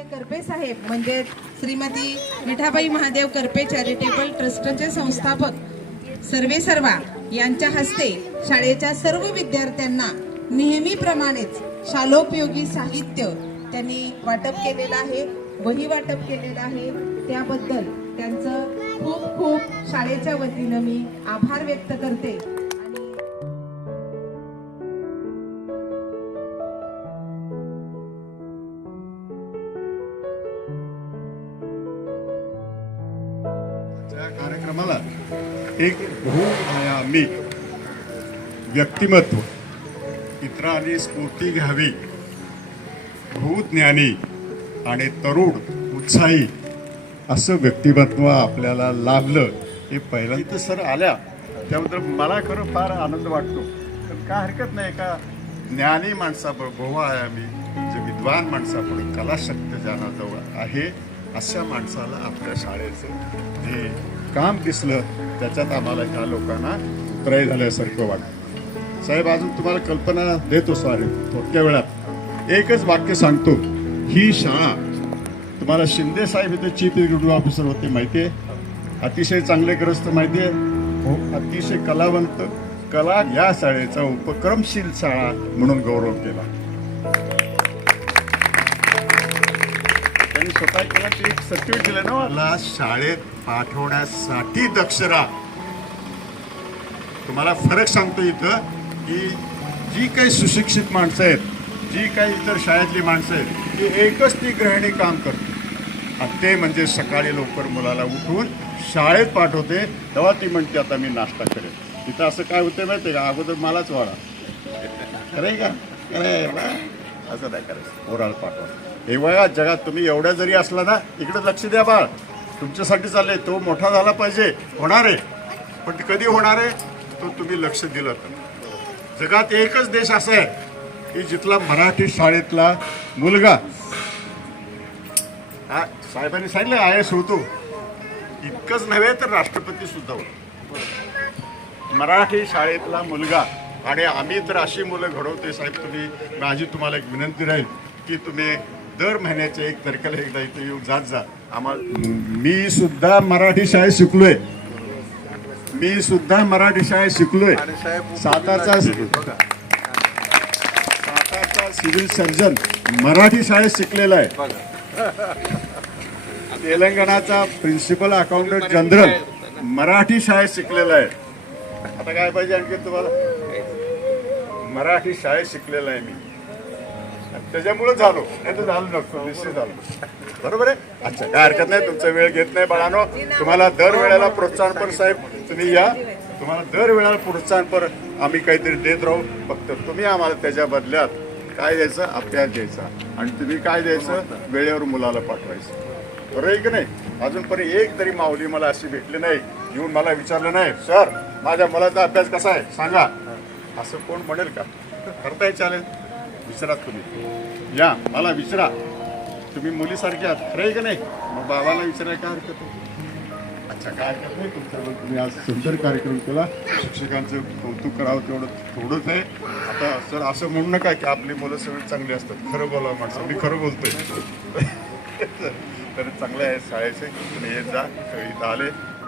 आदरणीय करपे साहेब म्हणजे श्रीमती विठाबाई महादेव करपे चॅरिटेबल ट्रस्टचे संस्थापक सर्वे सर्वा यांच्या हस्ते शाळेच्या सर्व विद्यार्थ्यांना नेहमीप्रमाणेच शालोपयोगी साहित्य त्यांनी वाटप केलेलं आहे वही वाटप केलेलं आहे. त्याबद्दल त्यांचं खूप खूप शाळेच्या वतीनं मी आभार व्यक्त करते. कार्यक्रमाला एक बहुआयामी व्यक्तिमत्व इतरांनी स्फूर्ती घ्यावी बहुज्ञानी आणि तरुण उत्साही असं व्यक्तिमत्व आपल्याला लाभलं हे पहिलं. इथं सर आल्या त्याबद्दल मला खरं फार आनंद वाटतो. पण काय हरकत नाही का ज्ञानी माणसाबरोबर बहुआयामी जे विद्वान माणसाबरोबर कलाशक्त ज्यांना जवळ आहे अशा माणसाला आपल्या शाळेचं हे काम दिसलं त्याच्यात आम्हाला ह्या लोकांना त्रय झाल्यासारखं वाटतं. साहेब अजून तुम्हाला कल्पना देतो सॉरी थोडक्या वेळात. एकच वाक्य सांगतो. ही शाळा तुम्हाला शिंदे साहेब इथे चीफ एक्झिक्युटिव्ह ऑफिसर होते माहिती आहे अतिशय चांगले ग्रस्त माहिती आहे हो अतिशय कलावंत. कला या शाळेचा उपक्रमशील शाळा म्हणून गौरव केला. त्यांनी स्वतः केला ते एक सर्टिफिकेट दिलं ना. मला शाळेत पाठवण्यासाठी दक्षरा. तुम्हाला फरक सांगतो इथं की जी काही सुशिक्षित माणसं आहेत जी काही इतर शाळेतली माणसं आहेत ती एकच ती गृहिणी काम करते. आणि ते म्हणजे सकाळी लवकर मुलाला उठवून शाळेत पाठवते तेव्हा ती म्हणते आता मी नाश्ता करेन. तिथं असं काय होते माहिती का? अगोदर मलाच वाढा. खरं आहे का खरं असं नाही करायचं. ओराळ पाठवा. हे वया जगात तुम्ही एवढ्या जरी असला ना इकडे लक्ष द्या बाळ. तुमच्यासाठी चालले तो मोठा झाला पाहिजे. होणार आहे. पण ते कधी होणार आहे तो तुम्ही लक्ष दिलं तर. जगात एकच देश असा आहे की जिथला मराठी शाळेतला मुलगा हा, साहेबांनी सांगितलं आय एस होतो. इतकंच नव्हे तर राष्ट्रपती सुद्धा होतो. मराठी शाळेतला मुलगा. आणि आम्ही तर अशी मुलं घडवते साहेब तुम्ही माझी तुम्हाला एक विनंती राहील की तुम्ही दर महिन्याच्या एक तारखेला एकदा इथे येऊन जात जा. आम्हाला मी सुद्धा मराठी शाळेत शिकलोय. मी सुद्धा मराठी शाळेत शिकलोय. सातारचा सातारचा सिव्हिल सर्जन मराठी शाळेत शिकलेला आहे. तेलंगणाचा प्रिन्सिपल अकाउंटंट जनरल मराठी शाळेत शिकलेला आहे. आता काय पाहिजे आणखी तुम्हाला? मराठी शाळेत शिकलेला आहे मी. त्याच्यामुळे झालो. नाही तर झालं नसतो निश्चित झालो. बरोबर आहे? अच्छा काय हरकत नाही तुमचा वेळ घेत नाही बाळानो. तुम्हाला दर वेळेला प्रोत्साहनपर साहेब तुम्ही या. तुम्हाला दर वेळेला प्रोत्साहनपर आम्ही काहीतरी देत राहू. फक्त तुम्ही आम्हाला त्याच्या बदल्यात काय द्यायचं? अभ्यास द्यायचा. आणि तुम्ही काय द्यायचं? वेळेवर मुलाला पाठवायचं. बरं आहे की नाही? अजूनपर्यंत एक तरी माऊली मला अशी भेटली नाही. येऊन मला विचारलं नाही. सर माझ्या मुलाचा अभ्यास कसा आहे? सांगा. असं कोण म्हणेल का? करताय चालेल विचारा तुम्ही. या मला विसरा. तुम्ही मुलीसारखे आहात खरं आहे की नाही? मग बाबाला विचारायला काय हरकत आहे? अच्छा काय हरकत नाही तुमच्यावर. तुम्ही आज सुंदर कार्यक्रम केला. शिक्षकांचं कौतुक करावं तेवढं थोडंच आहे. आता सर असं म्हणू नका की आपली मुलं सगळी चांगली असतात. खरं बोला माणसं. मी खरं बोलतोय. तर चांगलं आहे शाळेचे. तुम्ही येत जा इथं आले.